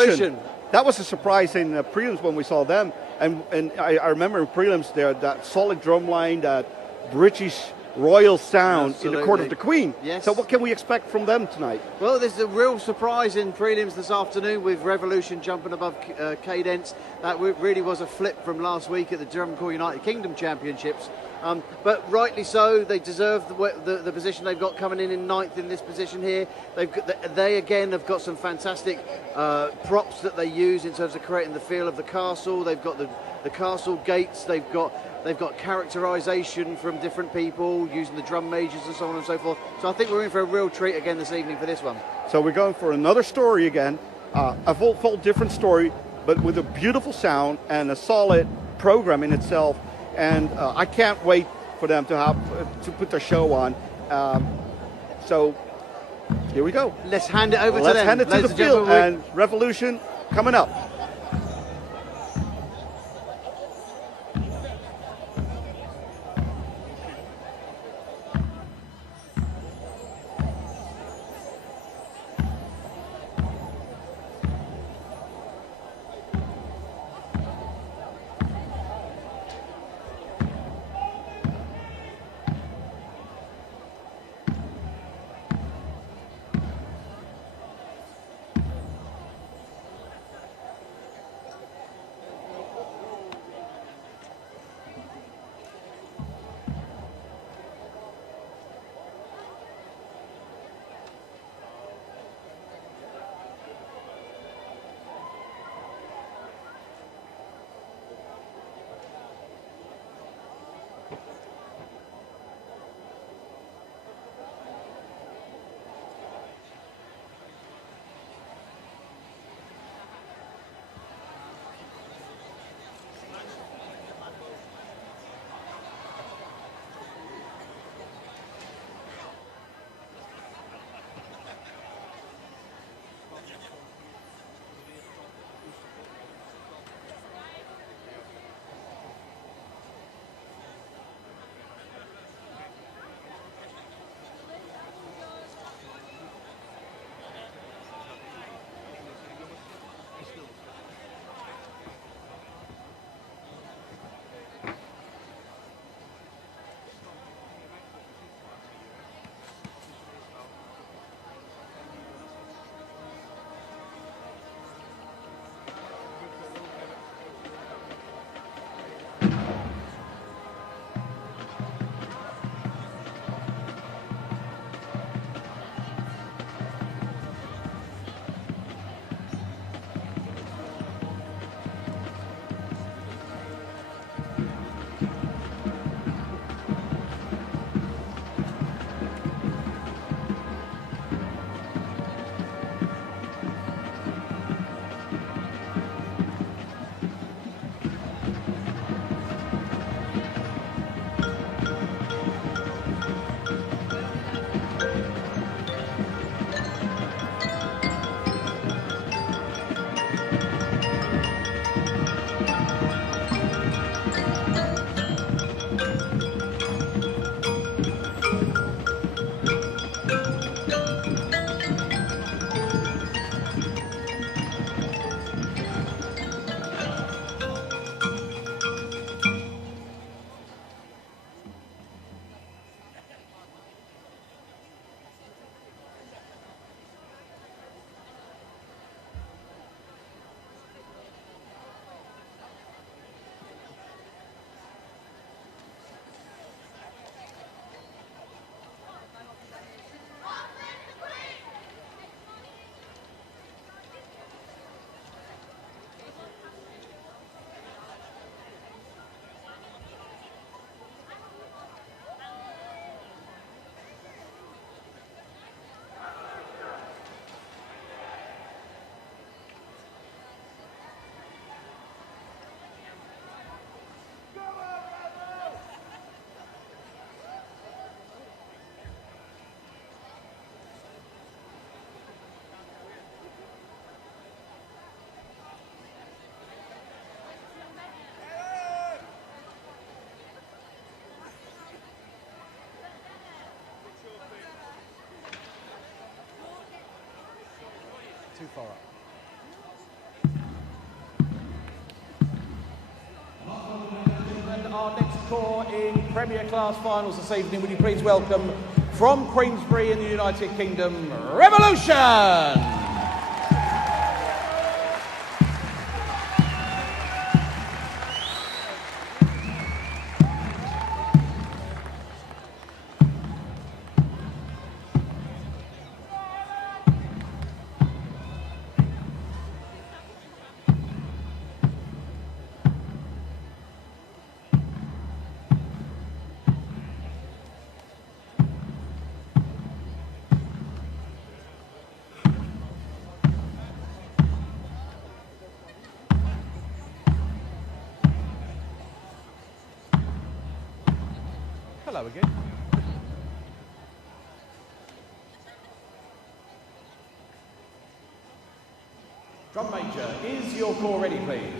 Revolution. That was a surprise in the prelims when we saw them. And I remember in prelims there, that solid drum line, that British royal sound in the Court of the Queen. Yes. So what can we expect from them tonight? Well, there's a real surprise in prelims this afternoon with Revolution jumping above Cadence. That really was a flip from last week at the Drum Corps United Kingdom Championships. But rightly so, they deserve the position they've got coming in ninth in this position here. They again have got some fantastic props that they use in terms of creating the feel of the castle. They've got the castle gates. They've got characterization from different people using the drum majors and so on and so forth. So I think we're in for a real treat again this evening for this one. So we're going for another story again, a full different story, but with a beautiful sound and a solid program in itself. And I can't wait for them to put their show on. So here we go. Let's hand it over to them. Let's hand it to the field, and Revolution coming up. Too far up. our next core in Premier Class finals this evening. Would you please welcome from Queensbury in the United Kingdom, Revolution! Hello again. Drum major, is your core ready, please?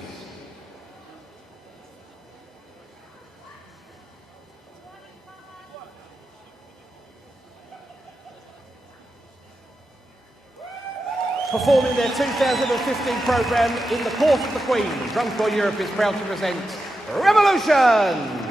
Performing their 2015 programme in the Court of the Queen, Drum Corps Europe is proud to present Revolution!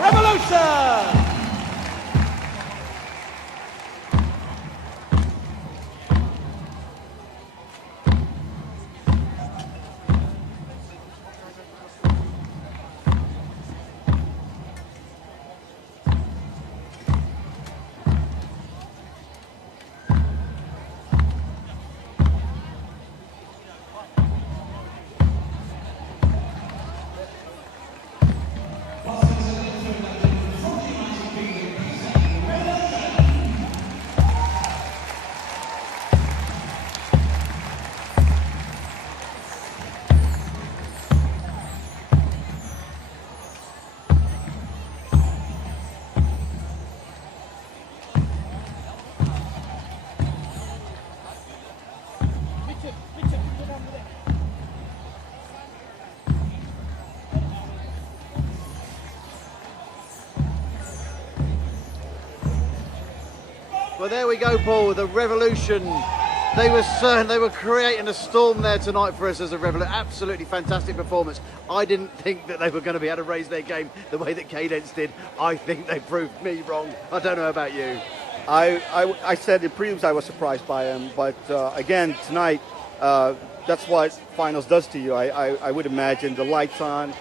Revolution! Well, there we go, Paul. The Revolution. They were creating a storm there tonight for us as a Revolution. Absolutely fantastic performance. I didn't think that they were going to be able to raise their game the way that Cadence did. I think they proved me wrong. I don't know about you. I said in prelims I was surprised by him, but again tonight, that's what finals does to you. I would imagine the lights on.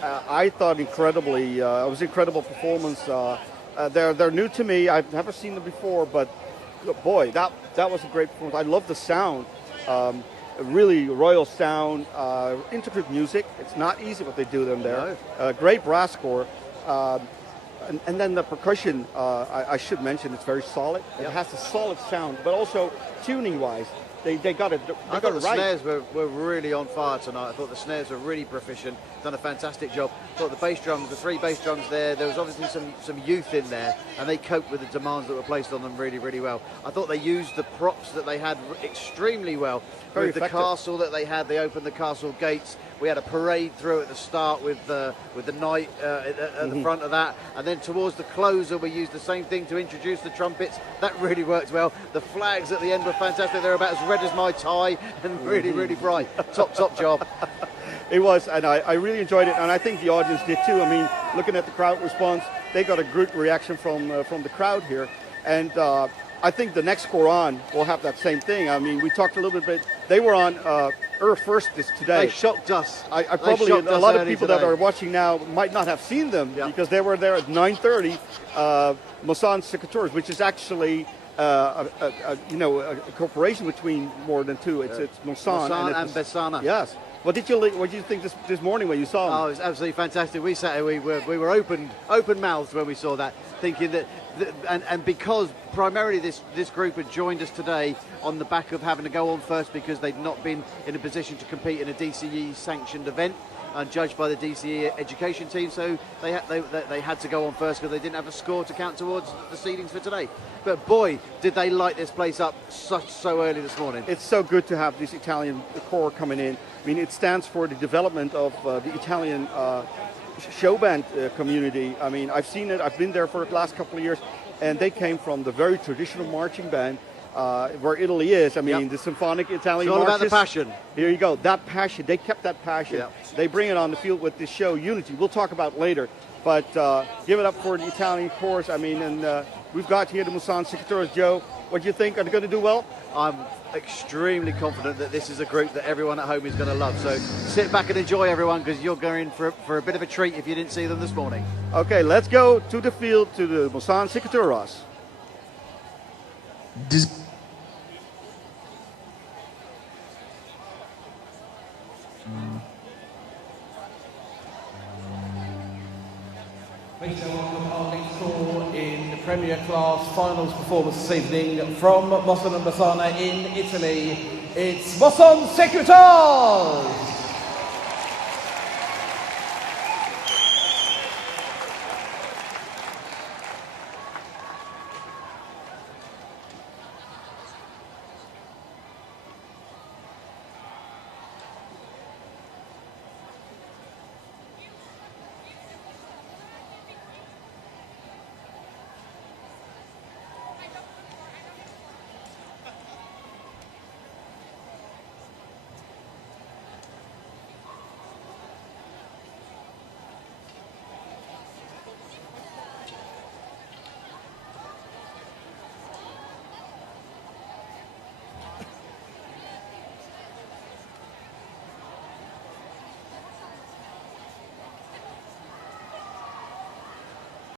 I thought incredibly. It was an incredible performance. They're new to me. I've never seen them before, but boy, that was a great performance. I love the sound. A really royal sound, intricate music. It's not easy what they do them there. Great brass score. And then the percussion, I should mention, it's very solid. It has a solid sound, but also tuning-wise, they got it. I thought the snares were really on fire tonight. I thought the snares were really proficient, done a fantastic job. I thought the bass drums, the 3 bass drums there was obviously some youth in there, and they coped with the demands that were placed on them really, really well. I thought they used the props that they had extremely well. Very with effective. The castle that they had, they opened the castle gates. We had a parade through at the start with the knight at the front of that, and then towards the closer we used the same thing to introduce the trumpets. That really worked well. The flags at the end were fantastic. They're about as red as my tie and really, really bright. Top job. It was, and I really enjoyed it, and I think the audience did too. I mean, looking at the crowd response, they got a good reaction from the crowd here, and I think the next score on will have that same thing. I mean, we talked a little bit. They were on Earth First today. They shocked us. I probably a lot of people that are watching now might not have seen them because they were there at 9:30. Mosan Secateurs, which is actually a cooperation between more than two. It's Mosan and Besana. Yes. What did you think this morning when you saw them? Oh, it was absolutely fantastic. We sat here, we were open mouthed when we saw that, thinking that, and because primarily this group had joined us today on the back of having to go on first because they'd not been in a position to compete in a DCE sanctioned event and judged by the DCE education team, so they had to go on first because they didn't have a score to count towards the seedings for today. But boy, did they light this place up so early this morning. It's so good to have this Italian corps coming in. I mean, it stands for the development of the Italian show band community. I mean, I've seen it. I've been there for the last couple of years, and they came from the very traditional marching band where Italy is. I mean, the symphonic Italian marches. It's all marches. about the passion. Here you go. That passion. They kept that passion. Yep. They bring it on the field with this show, Unity. We'll talk about later. But give it up for the Italian corps. I mean, and we've got here the Mosan Secateurs. Joe, what do you think? Are they going to do well? I'm extremely confident that this is a group that everyone at home is going to love. So sit back and enjoy, everyone, because you're going for a bit of a treat if you didn't see them this morning. Okay, let's go to the field to the Mosan Secateurs. Please welcome our next score in the Premier Class Finals performance this evening from Mosan and Besana in Italy. It's Mosan Secateurs!